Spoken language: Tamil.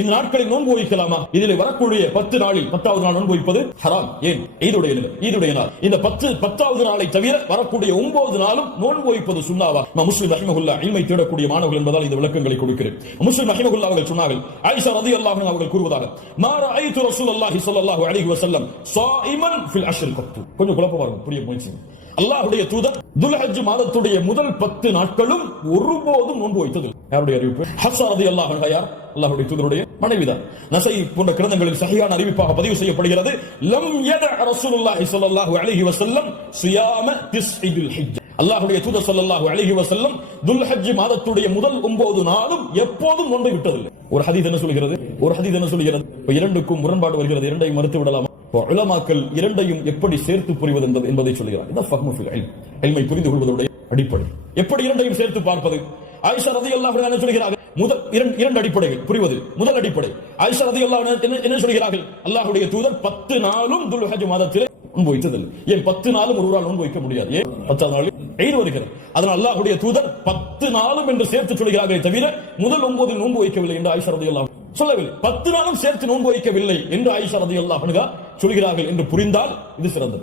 இந்த நோன்பு வைக்கலாமா? இதில் வரக்கூடிய பத்து நாளில் பத்தாவது நாள் நோன்பு வைப்பது ஹராம். ஏன்? ஈதுடைய ஈதுடைய நாள். இந்த பத்து பத்தாவது நாளை தவிர வரக்கூடிய ஒன்பது நாளும் நோன்பு வைப்பது சுண்ணாவா? நான் முஸ்லிம் ரஹிமகுல்லா இல்மை தேடக்கூடிய மாணவர்கள் என்பதால் இந்த விளக்கங்களை கொடுக்கிறேன். முஸ்லிம் ரஹிமகுல்லா அவர்கள் சொன்னார்கள் ஆயிஷா ரதி அல்லாஹ் அவர்கள் கூறுவதாக மாற ஐத்து ரசூல் அல்லாஹி ஸல்லல்லாஹு அலைஹி வசல்லம் ஃபில் அஷ்ரில் கத்து. கொஞ்சம் குழப்பம் இருக்கும். புரிய முயற்சி. அல்லாஹுடைய தூதர் துல்ஹஜ் மாதத்துடைய முதல் பத்து நாட்களும் ஒருபோதும் நோன்பு வைத்தது. யாருடைய அறிவிப்பு? ஹசாரதி அல்லாஹ் யார்? அல்லாஹுடைய தூதருடைய மனைவிதான். நசை போன்ற கிரந்தங்களில் சரியான அறிவிப்பாக பதிவு செய்யப்படுகிறது. லம் யத ரசூலுல்லாஹி ஸல்லல்லாஹு அலைஹி வஸல்லம் சியாம திஸ்இதுல் ஹஜ் அல்லாஹ்வுடைய தூதர் ஸல்லல்லாஹு அலைஹி வஸல்லம் துல்ஹஜ் மாதத்துடைய முதல் ஒன்பது நாளும் எப்போதும் நோன்பை விட்டதில்லை. ஒரு ஹதீஸ் என்ன சொல்கிறது? ஒரு ஹதீஸ் என்ன சொல்கிறது? இப்ப இரண்டுக்கும் முரண்பாடு வருகிறது. இரண்டையும் மறுத்து விடலாமா? இப்போ உலமாக்கள் இரண்டையும் எப்படி சேர்த்து புரிவது என்பது என்பதை சொல்கிறார். இதான் புரிந்து கொள்வதுடைய அடிப்படை. எப்படி இரண்டையும் சேர்த்து பார்ப்பது? ஆயிஷா ரதி அல்லாஹ் என்ன சொல்கிறார்கள்? முதல் இரண்டு இரண்டு அடிப்படைகள் புரிவது. முதல் அடிப்படை. ஆயிஷா ரதி அல்லாஹ் என்ன சொல்கிறார்கள்? அல்லாஹுடைய தூதர் பத்து நாளும் துல்ஹஜ் மாதத்திலே அனுபவித்ததில்லை ஏன் பத்து நாளும் ஒருவரால் நோன்பு வைக்க முடியாது? ஏன்? பத்தாவது நாளில் எய்து வருகிறது. அதனால் அல்லாஹுடைய தூதர் பத்து நாளும் என்று சேர்த்து சொல்கிறார்களே தவிர முதல் ஒன்பதில் நோன்பு வைக்கவில்லை என்று ஆயிஷா அல்லாஹ் சொல்லவில்லை. பத்து நாளும் சேர்த்து நோன்பு வைக்கவில்லை என்று ஆயிஷா ரதி அல்லாஹ் சொல்கிறார்கள் என்று புரிந்தால் இது சிறந்தது.